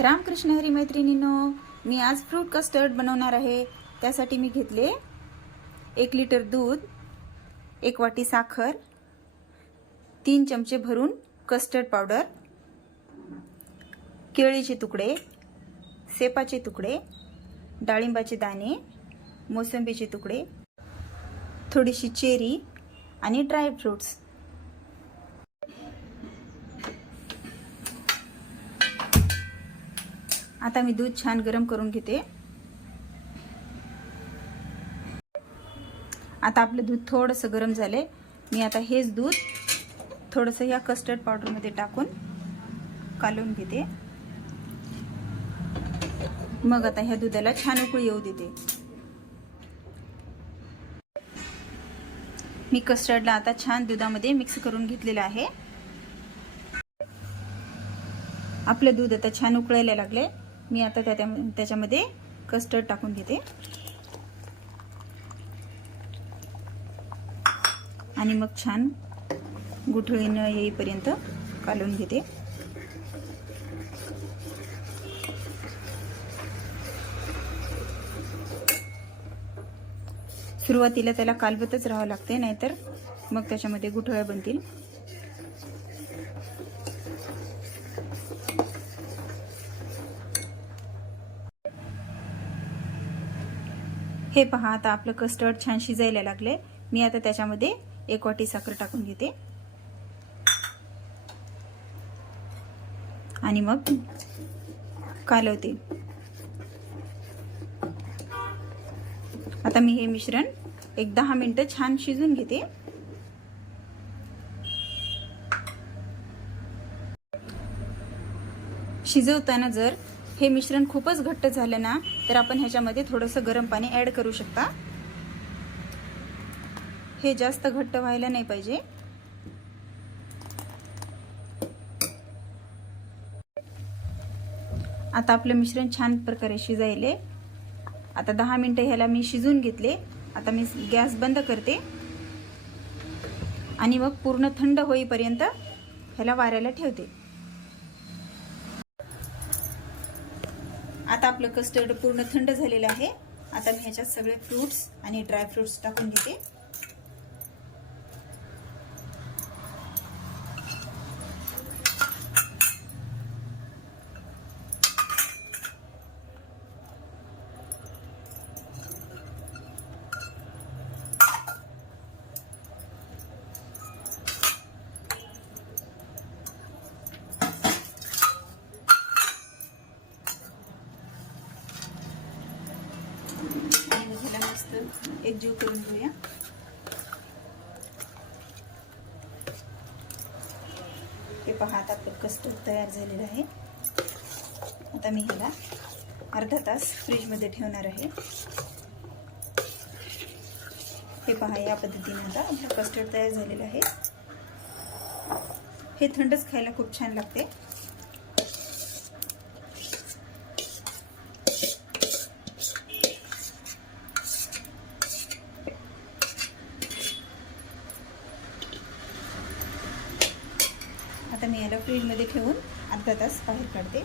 रामकृष्ण हरी मैत्रिणींनो, मी आज fruit custard बनवणार आहे। त्यासाठी मी घेतले 1 लिटर दूध, 1 वाटी साखर, 3 चमचे भरून कस्टर्ड पावडर, केळीचे तुकडे, सेपाचे तुकडे, डाळिंबाचे दाणे, मोसंबीचे तुकडे, थोडीशी चेरी आणि ड्राय फ्रूट्स। आता मी दूध छान गरम करून घेते। आता आपले दूध थोडंसं गरम झाले। मी आता हेच दूध थोडंसं या कस्टर्ड पावडर मध्ये टाकून कालवून घेते। मग आता ह्या दुधाला छान उकळी येऊ देते। मी कस्टर्डला आता छान दुधामध्ये मिक्स करून घेतलेलं आहे। आपले दूध आता छान उकळायला लागले। मी आता त्याच्यामध्ये कस्टर्ड टाकून घेते आणि मग छान गुठळी न येईपर्यंत कालवून घेते। सुरुवातीला त्याला कालवतच राहावं लागते, नाहीतर मग त्याच्यामध्ये गुठळ्या बनतील। हे पहा, आता आपलं कस्टर्ड छान शिजायला लागले। मी आता त्याच्यामध्ये 1 वाटी साखर टाकून घेते आणि मग कालवते। आता मी हे मिश्रण 10 मिनिटं छान शिजून घेते। शिजवताना जर हे मिश्रण खूपच घट्ट झालं ना, तर आपण ह्याच्यामध्ये थोडंसं गरम पाणी ऍड करू शकता। हे जास्त घट्ट व्हायला नाही पाहिजे। आता आपलं मिश्रण छान प्रकारे शिजायले। आता 10 मिनिटं ह्याला मी शिजून घेतले। आता मी गॅस बंद करते आणि मग पूर्ण थंड होईपर्यंत ह्याला वाऱ्याला ठेवते। आता आपलं कस्टर्ड पूर्ण थंड झालेलं आहे। आता मी ह्याच्यात सगळे फ्रूट्स आणि ड्राय फ्रूट्स टाकून घेते। एकजीव करून घेऊया। हे पहा, आता आपलं कस्टर्ड तयार झालेलं आहे। आता मी ह्याला अर्धा तास फ्रीज मध्ये ठेवणार आहे। हे पहा, या पद्धतीने आता आपलं कस्टर्ड तयार झालेलं आहे। हे थंडच खायला खूप छान लागते। आता मी याला फ्रीज मध्ये ठेवून अर्धा तास बाहेर काढते।